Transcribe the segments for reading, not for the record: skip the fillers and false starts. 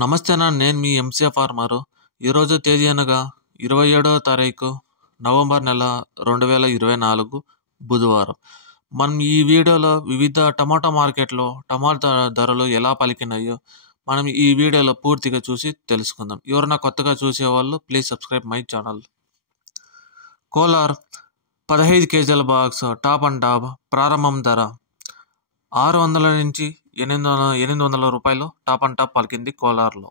నమస్తే అన్న, నేను మీ ఎంసీఏ ఫార్మరు. ఈరోజు తేదీ అనగా 27వ తారీఖు నవంబర్ నెల 2024 బుధవారం. మనం ఈ వీడియోలో వివిధ టమాటా మార్కెట్లో టమాటా ధరలు ఎలా పలికినాయో మనం ఈ వీడియోలో పూర్తిగా చూసి తెలుసుకుందాం. ఎవరైనా కొత్తగా చూసేవాళ్ళు please subscribe my channel. Kolar 15 కేజీల బాక్స్ టాప్ అండ్ టాప్ ప్రారంభం ధర 600 నుంచి 800 రూపాయలు టాప్ అండ్ టాప్ పలికింది కోలార్లో.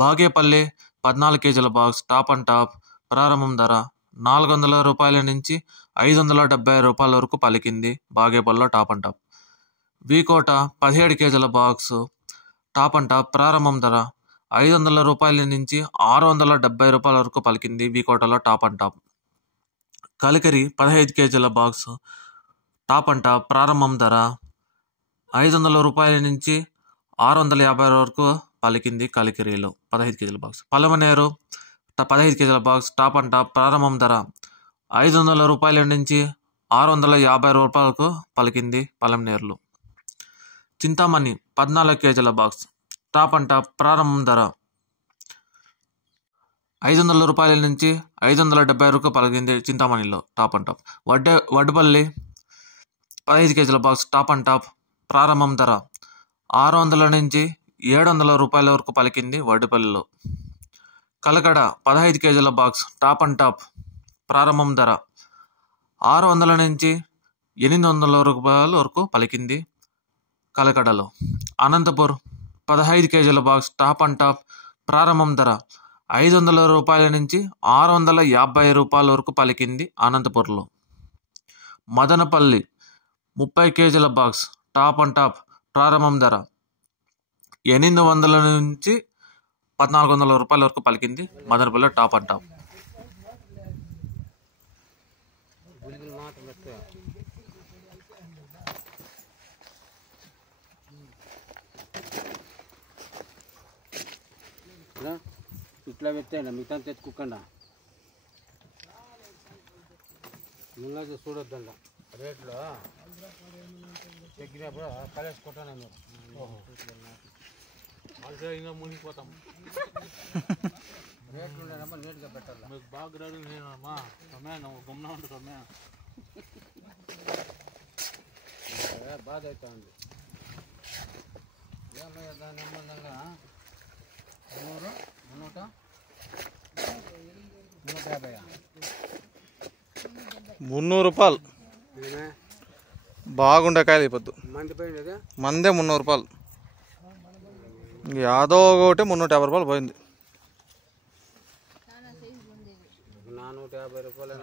బాగేపల్లి 14 కేజీల బాక్స్ టాప్ అండ్ టాప్ ప్రారంభం ధర 400 రూపాయల నుంచి 570 రూపాయల వరకు పలికింది బాగేపల్లిలో టాప్ అండ్ టాప్. వీకోట 17 కేజీల బాక్స్ టాప్ అండ్ టాప్ ప్రారంభం ధర 500 రూపాయల నుంచి 670 రూపాయల వరకు పలికింది వీకోటలో టాప్ అండ్ టాప్. కలికిరి 15 కేజీల బాక్స్ టాప్ అండ్ టాప్ ప్రారంభం ధర 500 రూపాయల నుంచి 650 వరకు పలికింది కలికిరిలో 15 కేజీల బాక్స్. పలమనేరు 15 కేజీల బాక్స్ టాప్ అండ్ టాప్ ప్రారంభం ధర 500 రూపాయల నుంచి 650 రూపాయలకు పలికింది పలమనేరులో. చింతామణి 14 కేజీల బాక్స్ టాప్ అండ్ టాప్ ప్రారంభం ధర 500 రూపాయల నుంచి 570 వరకు పలికింది చింతామణిలో టాప్ అండ్ టాప్. వడ్డపల్లి 15 కేజీల బాక్స్ టాప్ అండ్ టాప్ ప్రారంభం ధర 600 నుంచి 700 రూపాయల వరకు పలికింది వడ్డపల్లిలో. కలకడ 15 కేజీల బాక్స్ టాప్ అండ్ టాప్ ప్రారంభం ధర 600 నుంచి 800 రూపాయల వరకు పలికింది కలకడలో. అనంతపూర్ 15 కేజీల బాక్స్ టాప్ అండ్ టాప్ ప్రారంభం ధర 500 రూపాయల నుంచి 650 రూపాయల వరకు పలికింది అనంతపూర్లో. మదనపల్లి 30 కేజీల బాక్స్ టాప్ అండ్ టాప్ ప్రారంభం ధర 800 నుంచి 1400 రూపాయల వరకు పలికింది మదనపల్లిలో టాప్ అండ్ టాప్. ఇట్లా పెట్టండి మిగతా తెచ్చుకోకుండా ముందు చూడొద్దండ రేట్లో తగ్గినప్పుడు కలేసుకుంటాను మీరు ఇంకా మునిగిపోతాం. రేట్లు ఉండేనమ్మా నీట్గా పెట్టాలి. మీకు బాగా రెడీ నేనమ్మా సమయ నువ్వు గమ్మున ఉంటుంది సమయ బాధ అవుతా ఉంది. ఏమయ్యా దాని సంబంధంగా 300 రూపాయలు బాగుండే కాయలు అయిపోద్దు. మందే 300 రూపాయలు, యాదో ఒకటి 350 రూపాయలు పోయింది. 450 రూపాయలు